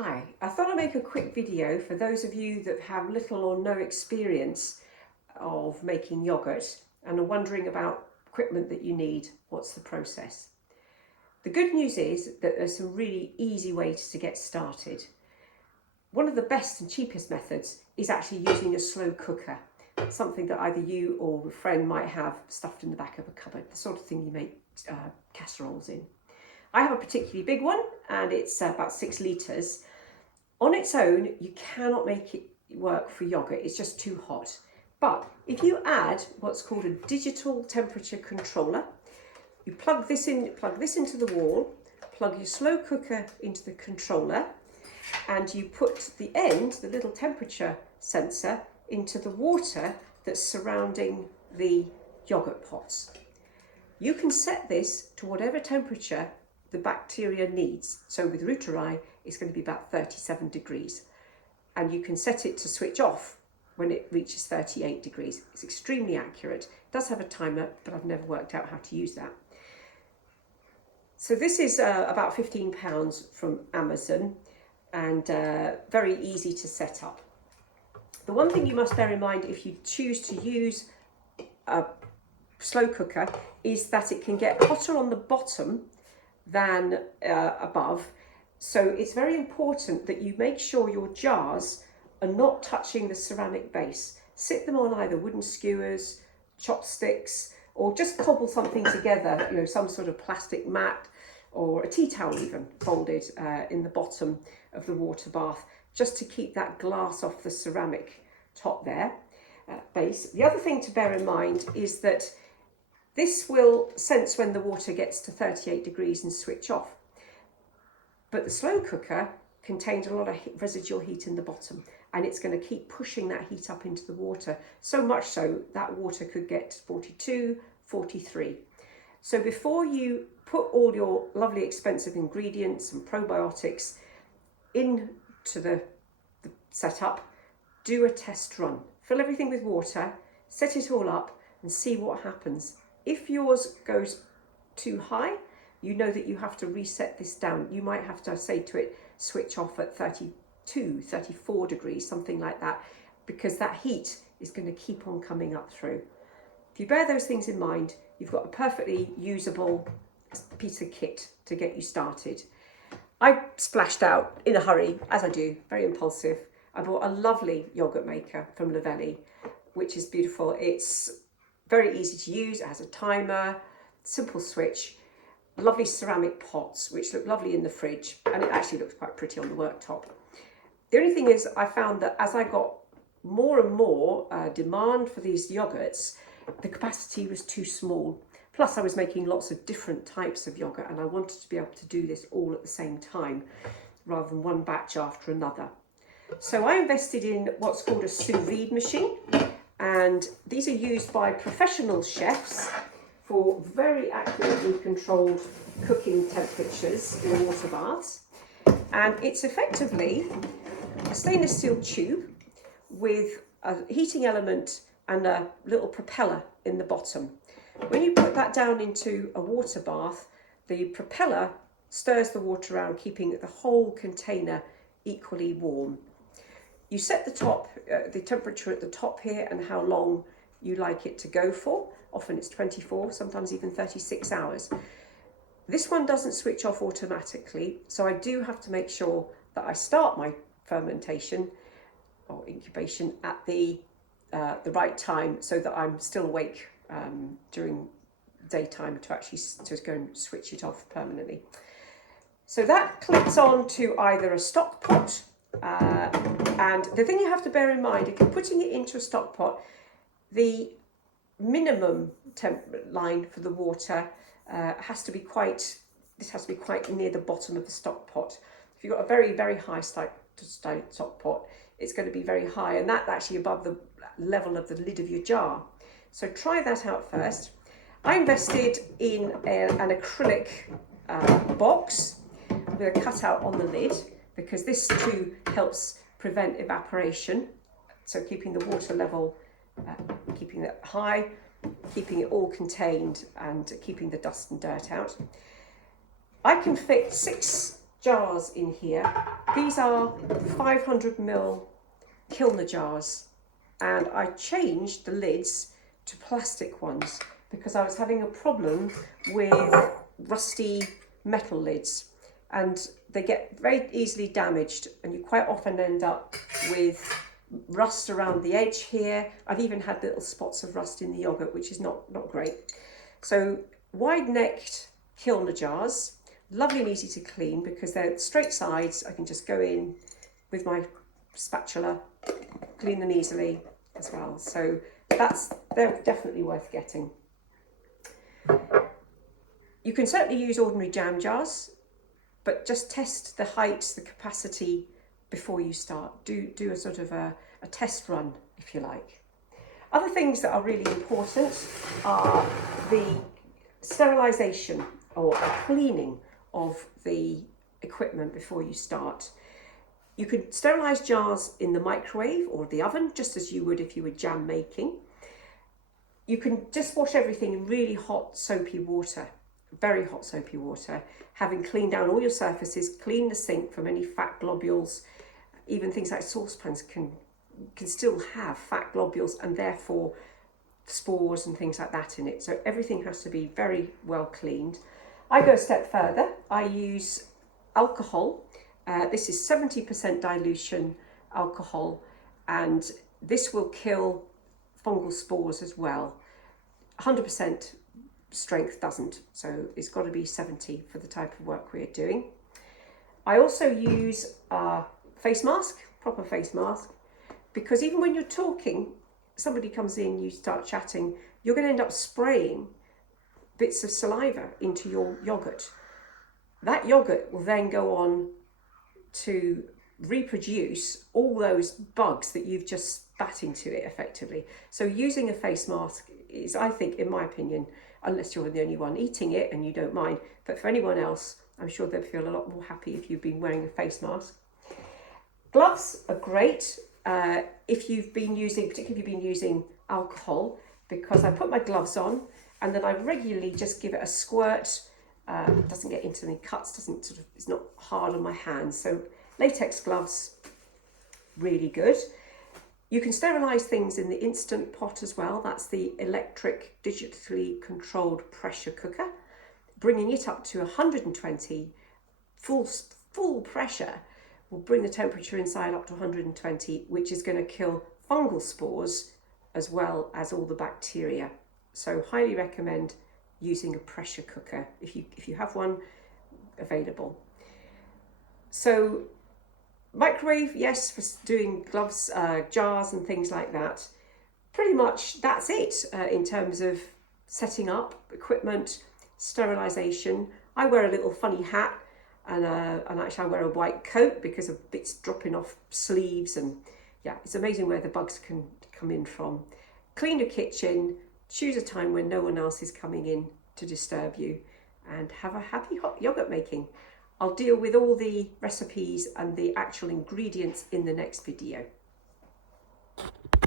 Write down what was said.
Hi, I thought I'd make a quick video for those of you that have little or no experience of making yoghurt and are wondering about equipment that you need. What's the process? The good news is that there's some really easy ways to get started. One of the best and cheapest methods is actually using a slow cooker, something that either you or a friend might have stuffed in the back of a cupboard, the sort of thing you make casseroles in. I have a particularly big one and it's about 6 litres. On its own, you cannot make it work for yoghurt, it's just too hot. But if you add what's called a digital temperature controller, you plug this into the wall, plug your slow cooker into the controller, and you put the end, the little temperature sensor, into the water that's surrounding the yoghurt pots. You can set this to whatever temperature the bacteria needs. So with Reuteri, it's going to be about 37 degrees. And you can set it to switch off when it reaches 38 degrees. It's extremely accurate. It does have a timer, but I've never worked out how to use that. So this is about £15 from Amazon and very easy to set up. The one thing you must bear in mind if you choose to use a slow cooker is that it can get hotter on the bottom than above. So it's very important that you make sure your jars are not touching the ceramic base. Sit them on either wooden skewers, chopsticks, or just cobble something together, some sort of plastic mat or a tea towel even folded in the bottom of the water bath, just to keep that glass off the ceramic top there, base. The other thing to bear in mind is that this will sense when the water gets to 38 degrees and switch off. But the slow cooker contains a lot of residual heat in the bottom, and it's going to keep pushing that heat up into the water, so much so that water could get to 42, 43. So before you put all your lovely expensive ingredients and probiotics into the setup, do a test run. Fill everything with water, set it all up and see what happens. If yours goes too high, you know that you have to reset this down. You might have to say to it, switch off at 32, 34 degrees, something like that, because that heat is going to keep on coming up through. If you bear those things in mind, you've got a perfectly usable piece of kit to get you started. I splashed out in a hurry, as I do, very impulsive. I bought a lovely yoghurt maker from Lavelli, which is beautiful. It's very easy to use, it has a timer, simple switch, lovely ceramic pots, which look lovely in the fridge, and it actually looks quite pretty on the worktop. The only thing is, I found that as I got more and more demand for these yoghurts, the capacity was too small. Plus I was making lots of different types of yoghurt, and I wanted to be able to do this all at the same time, rather than one batch after another. So I invested in what's called a sous vide machine. And these are used by professional chefs for very accurately controlled cooking temperatures in water baths. And it's effectively a stainless steel tube with a heating element and a little propeller in the bottom. When you put that down into a water bath, the propeller stirs the water around, keeping the whole container equally warm. You set the temperature at the top here and how long you like it to go for. Often it's 24, sometimes even 36 hours. This one doesn't switch off automatically, so I do have to make sure that I start my fermentation or incubation at the right time, so that I'm still awake during daytime to go and switch it off permanently. So that clicks on to either a stock pot, and the thing you have to bear in mind, if you're putting it into a stock pot, the minimum temp line for the water has to be quite near the bottom of the stock pot. If you've got a very, very high stock pot, it's going to be very high, and that's actually above the level of the lid of your jar. So try that out first. I invested in an acrylic box with a cutout on the lid, because this too helps prevent evaporation. So keeping the water level, keeping it high, keeping it all contained and keeping the dust and dirt out. I can fit 6 jars in here. These are 500 ml Kilner jars, and I changed the lids to plastic ones because I was having a problem with rusty metal lids, and they get very easily damaged, and you quite often end up with rust around the edge here. I've even had little spots of rust in the yoghurt, which is not great. So wide-necked Kilner jars, lovely and easy to clean because they're straight sides. I can just go in with my spatula, clean them easily as well. So they're definitely worth getting. You can certainly use ordinary jam jars, but just test the height, the capacity before you start. Do a sort of a test run, if you like. Other things that are really important are the sterilisation or cleaning of the equipment before you start. You could sterilise jars in the microwave or the oven, just as you would if you were jam making. You can just wash everything in really hot soapy water, very hot soapy water, having cleaned down all your surfaces, clean the sink from any fat globules. Even things like saucepans can still have fat globules and therefore spores and things like that in it. So everything has to be very well cleaned. I go a step further. I use alcohol. This is 70% dilution alcohol, and this will kill fungal spores as well. 100% strength doesn't, so it's got to be 70 for the type of work we're doing. I also use a face mask, proper face mask, because even when you're talking, somebody comes in, you start chatting, you're going to end up spraying bits of saliva into your yoghurt. That yoghurt will then go on to reproduce all those bugs that you've just spat into it effectively. So using a face mask is, I think, in my opinion, unless you're the only one eating it and you don't mind, but for anyone else, I'm sure they'd feel a lot more happy if you've been wearing a face mask. Gloves are great if you've been using, particularly if you've been using alcohol, because I put my gloves on and then I regularly just give it a squirt. It doesn't get into any cuts, it's not hard on my hands. So latex gloves, really good. You can sterilise things in the Instant Pot as well. That's the electric, digitally controlled pressure cooker. Bringing it up to 120 full pressure will bring the temperature inside up to 120, which is going to kill fungal spores as well as all the bacteria. So highly recommend using a pressure cooker if you have one available. So microwave, yes, for doing gloves, jars and things like that. Pretty much that's it in terms of setting up equipment, sterilisation. I wear a little funny hat and actually I wear a white coat because of bits dropping off sleeves, and yeah, it's amazing where the bugs can come in from. Clean your kitchen, choose a time when no one else is coming in to disturb you, and have a happy hot yoghurt making. I'll deal with all the recipes and the actual ingredients in the next video.